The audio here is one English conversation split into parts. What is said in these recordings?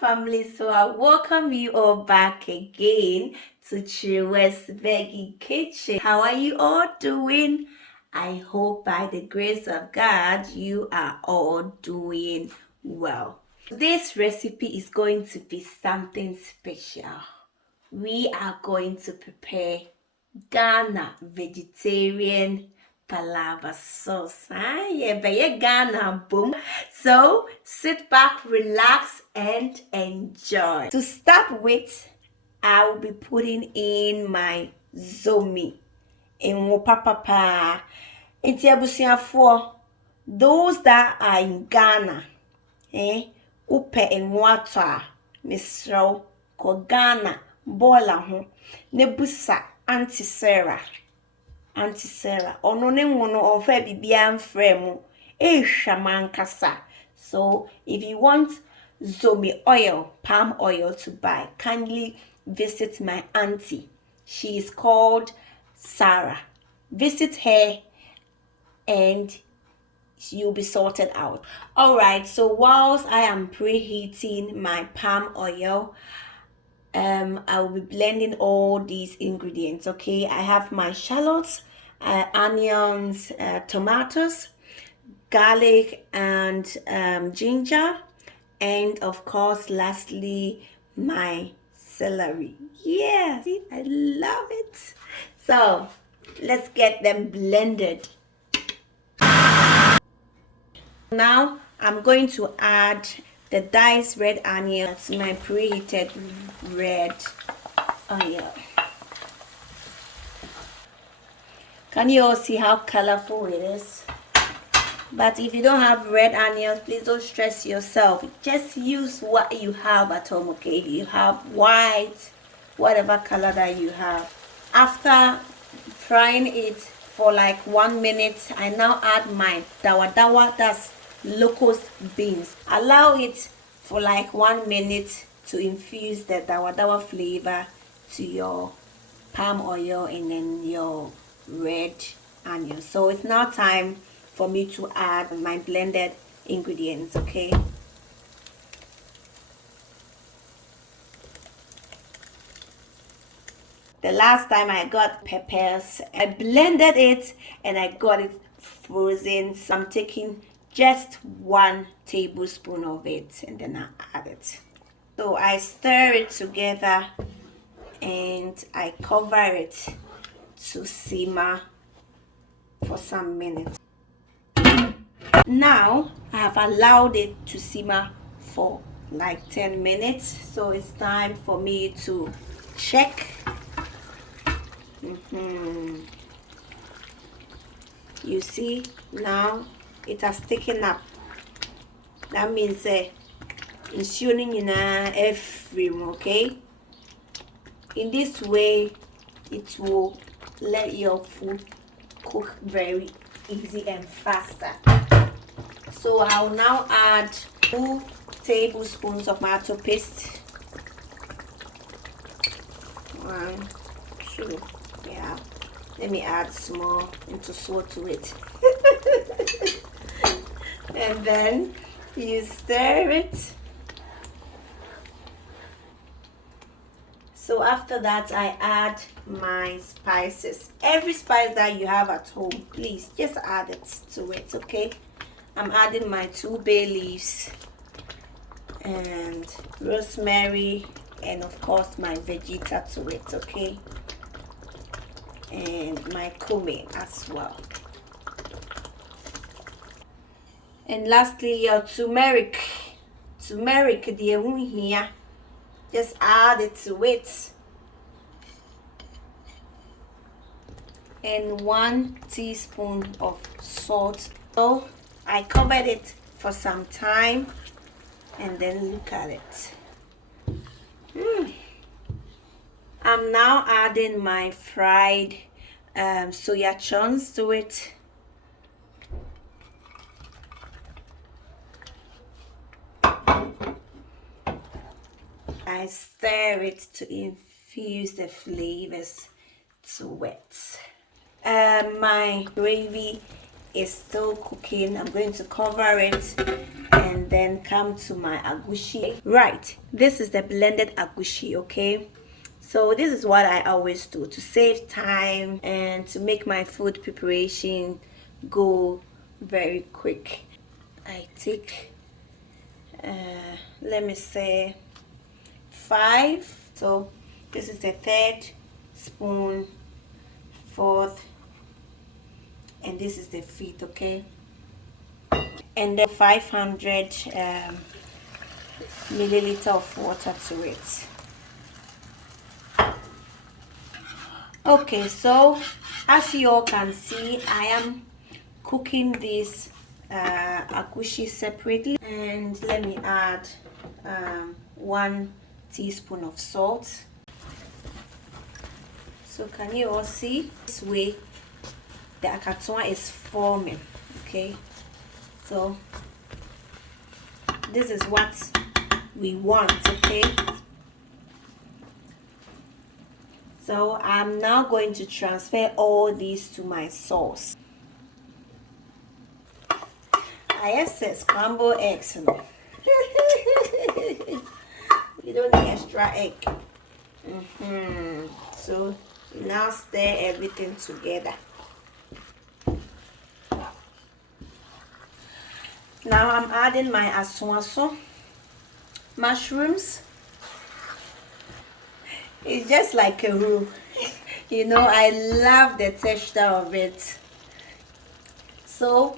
family, so I welcome you all back again to Kyerewaa's Veggie Kitchen. How are you all doing? I hope by the grace of God you are all doing well. This recipe is going to be something special. We are going to prepare Ghana vegetarian Palava sauce. Yeah, but Ghana boom. So sit back, relax, and enjoy. To start with, I will be putting in my zomi in papa. It's abusiafo. Those that are in Ghana, upe in water, misro ko Ghana bola ho nebusa Auntie Sarah ono ne ngono onfa bibia mfremu mankasa. So if you want zomi oil, palm oil to buy, kindly visit my auntie. She is called Sarah. Visit her and you'll be sorted out. All right, so whilst I am preheating my palm oil, I will be blending all these ingredients. Okay, I have my shallots, onions, tomatoes, garlic, and ginger, and of course lastly my celery. Yes, I love it. So let's get them blended. Now I'm going to add the diced red onion to my preheated red oil. Can you all see how colorful it is? But if you don't have red onions, please don't stress yourself. Just use what you have at home, okay? If you have white, whatever color that you have. After frying it for like 1 minute, I now add my dawa, that's locust beans. Allow it for like 1 minute to infuse the dawa flavor to your palm oil and then your red onion. So it's now time for me to add my blended ingredients, okay? The last time I got peppers, I blended it and I got it frozen. So I'm taking just 1 tablespoon of it and then I add it. So I stir it together and I cover it to simmer for some minutes. Now I have allowed it to simmer for like 10 minutes. So it's time for me to check. You see, now it has taken up. That means ensuring in every, okay? In this way it will let your food cook very easy and faster. So I'll now add 2 tablespoons of tomato paste. 1, 2, yeah. Let me add small into salt to it. And then you stir it. So after that, I add my spices. Every spice that you have at home, please just add it to it, okay? I'm adding my 2 bay leaves and rosemary and of course my Vegeta to it, okay? And my cumin as well. And lastly, your turmeric. Turmeric, the here. Just add it to it. And 1 teaspoon of salt. So I covered it for some time and then look at it. I'm now adding my fried soya chunks to it. I stir it to infuse the flavors to it. My gravy is still cooking. I'm going to cover it and then come to my agushi. Right, this is the blended agushi, okay? So this is what I always do to save time and to make my food preparation go very quick. I take let me say 5. So this is the 3rd spoon, 4th, and this is the 5th, okay? And then 500 milliliter of water to it. Okay, so as you all can see, I am cooking this agushi separately, and let me add 1 teaspoon of salt. So can you all see this way the akatoa is forming? Okay, so this is what we want. Okay, so I'm now going to transfer all these to my sauce. I said scrambled eggs. You don't need extra egg. So now stir everything together. Now I'm adding my aswaso mushrooms. It's just like a roux. You know, I love the texture of it. So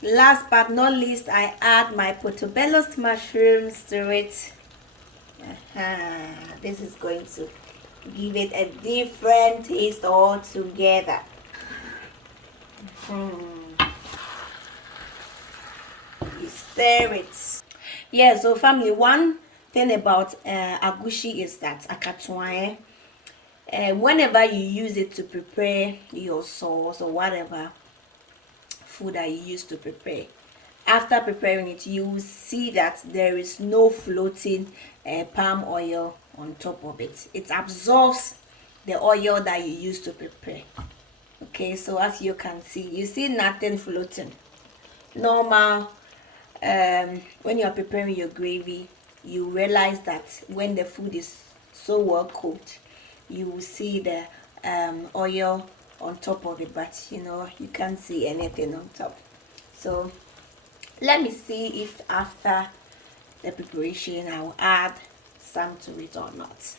last but not least, I add my portobello's mushrooms to it. This is going to give it a different taste altogether. You stir it. Yeah, so family, one thing about agushi is that akatoa, whenever you use it to prepare your sauce or whatever food that you use to prepare, after preparing it, you will see that there is no floating palm oil on top of it. It absorbs the oil that you use to prepare. Okay, so as you can see, you see nothing floating. Normal, when you are preparing your gravy, you realize that when the food is so well cooked, you will see the oil on top of it, but you know, you can't see anything on top. So let me see if after the preparation I will add some to it or not.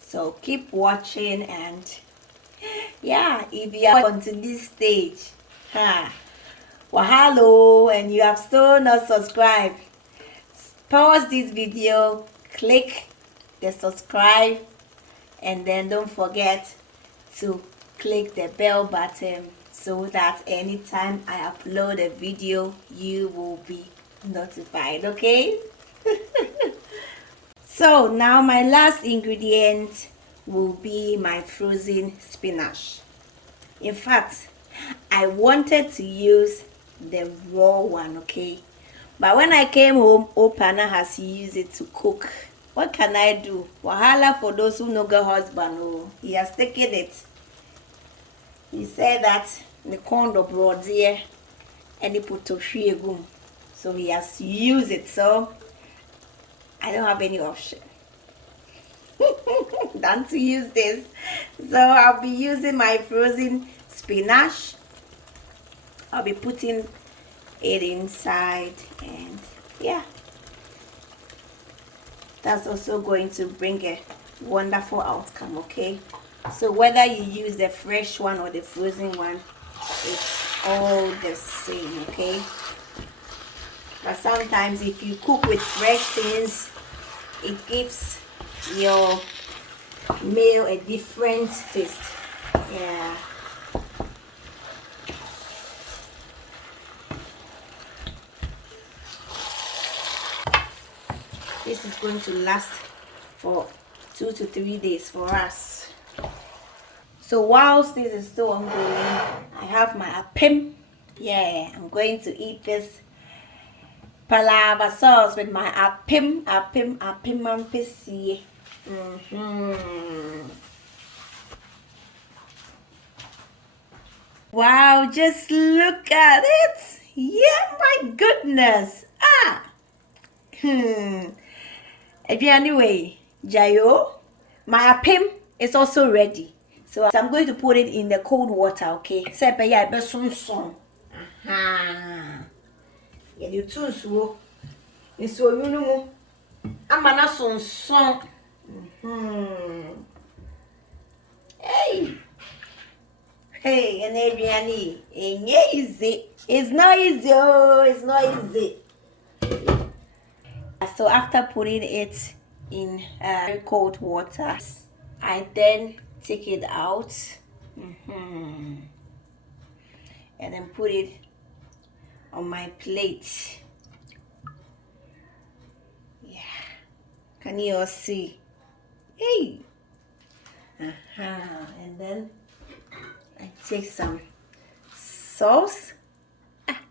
So keep watching, and yeah, if you are onto this stage, well, hello, and you have still not subscribed, pause this video, click the subscribe, and then don't forget to click the bell button so that anytime I upload a video you will be notified. Okay. So now my last ingredient will be my frozen spinach. In fact, I wanted to use the raw one, okay, but when I came home, Opana has used it to cook. What can I do? Wahala for those who know got husband. Oh, he has taken it. He said that the condo brought here and he put to shegum, so he has used it. So I don't have any option than to use this. So I'll be using my frozen spinach. I'll be putting it inside, and yeah, that's also going to bring a wonderful outcome. Okay, so whether you use the fresh one or the frozen one, it's all the same. Okay, but sometimes if you cook with fresh things, it gives your meal a different taste. Yeah. This is going to last for 2 to 3 days for us. So whilst this is still ongoing, I have my apim. Yeah, I'm going to eat this palava sauce with my apim mampisi. Wow, just look at it. Yeah, my goodness. Anyway, Jayo, my apim is also ready. So I'm going to put it in the cold water, okay? Sepe ya be son. Aha. Ya you too so. Nso yunu mu. Amana son. Hey. Hey, and Adriani, easy. It's not easy. Oh, it's not easy. So after putting it in very cold water, I then take it out and then put it on my plate. Yeah, can you all see? Hey, and then I take some sauce.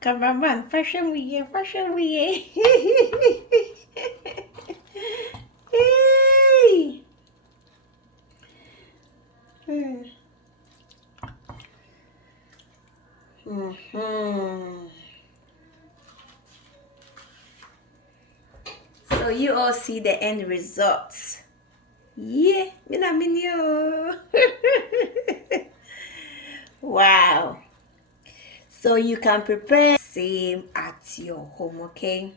Cameraman, fashion we. Hey. So you all see the end results. Yeah, minyo. Wow. So you can prepare same at your home, okay?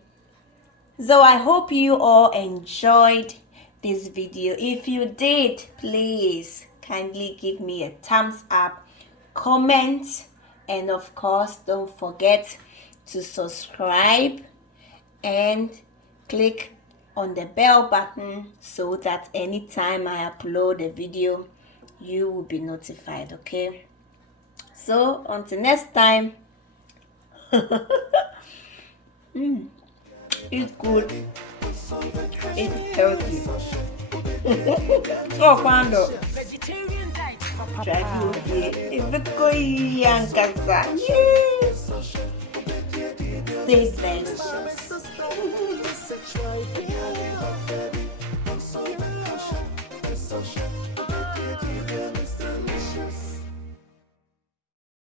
So I hope you all enjoyed this video. If you did, please kindly give me a thumbs up, comment, and of course don't forget to subscribe and click on the bell button so that anytime I upload a video you will be notified, okay? So until next time, it's good, it's healthy. Oh, quando try to it's the cocoyam. Stay blessed.